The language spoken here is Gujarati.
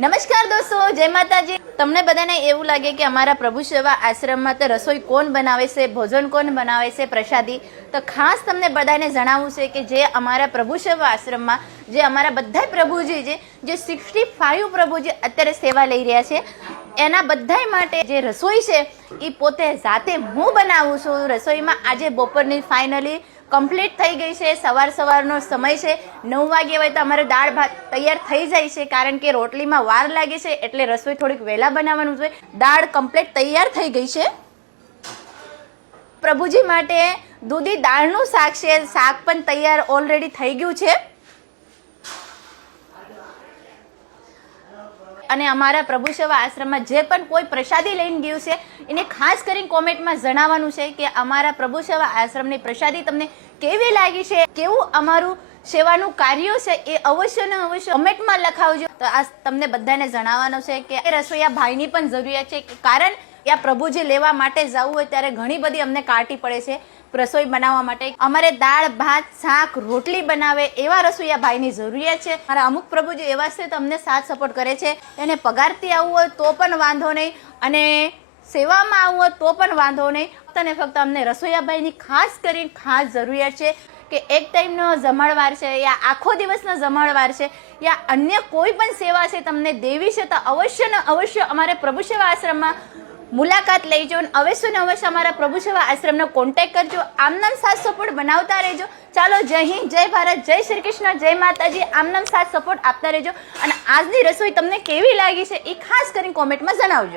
નમસ્કાર દોસ્તો, જય માતાજી। તમને બધાને એવું લાગે કે અમારા પ્રભુ સેવા આશ્રમમાં તો રસોઈ કોણ બનાવે છે, ભોજન કોણ બનાવે છે, પ્રસાદી, તો ખાસ તમને બધાને જણાવવું છે કે જે અમારા પ્રભુ સેવા આશ્રમમાં જે અમારા બધા પ્રભુજી છે, જે 65 પ્રભુજી અત્યારે સેવા લઈ રહ્યા છે, એના બધા માટે જે રસોઈ છે એ પોતે જાતે હું બનાવું છું। રસોઈમાં આજે બપોરની ફાઇનલી કમ્પ્લીટ થઈ ગઈ છે। સવારનો સમય છે, 9 વાગે હોય તો અમારે દાળ ભાત તૈયાર થઈ જાય છે, કારણ કે રોટલીમાં વાર લાગે છે એટલે રસોઈ થોડીક વહેલા બનાવવાનું છે। દાળ કમ્પ્લીટ તૈયાર થઈ ગઈ છે। પ્રભુજી માટે દૂધી દાળનું શાક છે, શાક પણ તૈયાર ઓલરેડી થઈ ગયું છે। અને અમારા પ્રભુ સેવા આશ્રમમાં જે પણ કોઈ પ્રસાદી લઈને ગયું છે એને ખાસ કરીને કોમેન્ટમાં જણાવવાનું છે કે અમારા પ્રભુ સેવા આશ્રમની પ્રસાદી તમને કેવી લાગી છે, કેવું અમારું સેવાનું કાર્ય છે, એ અવશ્ય ને અવશ્ય કોમેન્ટમાં લખાવજો। તો આ તમને બધાને જણાવવાનું છે કે રસોઈયા ભાઈની પણ જરૂરિયાત છે, કારણ કે પ્રભુજી લેવા માટે જવું હોય ત્યારે ઘણી બધી અમને કાઢી પડે છે રસોઈ બનાવવા માટે। અમારે દાળ ભાત શાક રોટલી બનાવે એવા રસોઈયા ભાઈની જરૂરિયાત છે। મારા અમુક પ્રભુજી એવા છે તો અમને સાથ સપોર્ટ કરે છે, એને પગારથી આવવું હોય તો પણ વાંધો નહીં, અને સેવામાં આવવું હોય તો પણ વાંધો નહીં, ફક્ત ને ફક્ત અમને રસોઈયા ભાઈની ખાસ કરીને ખાસ જરૂરિયાત છે કે એક ટાઈમનો જમણવાર છે યા આખો દિવસનો જમણવાર છે યા અન્ય કોઈ પણ સેવા છે તમને દેવી છે તો અવશ્ય ને અવશ્ય અમારે પ્રભુ સેવા આશ્રમમાં મુલાકાત લેજો અને અવશ્ય ને અવશ્ય અમારા પ્રભુ સેવા આશ્રમનો કોન્ટેક્ટ કરજો। આમનામ સાથ સપોર્ટ બનાવતા રહેજો। ચાલો, જય હિન્દ, જય ભારત, જય શ્રી કૃષ્ણ, જય માતાજી। આમનામ સાથ સપોર્ટ આપતા રહેજો અને આજની રસોઈ તમને કેવી લાગી છે એ ખાસ કરીને કોમેન્ટમાં જણાવજો।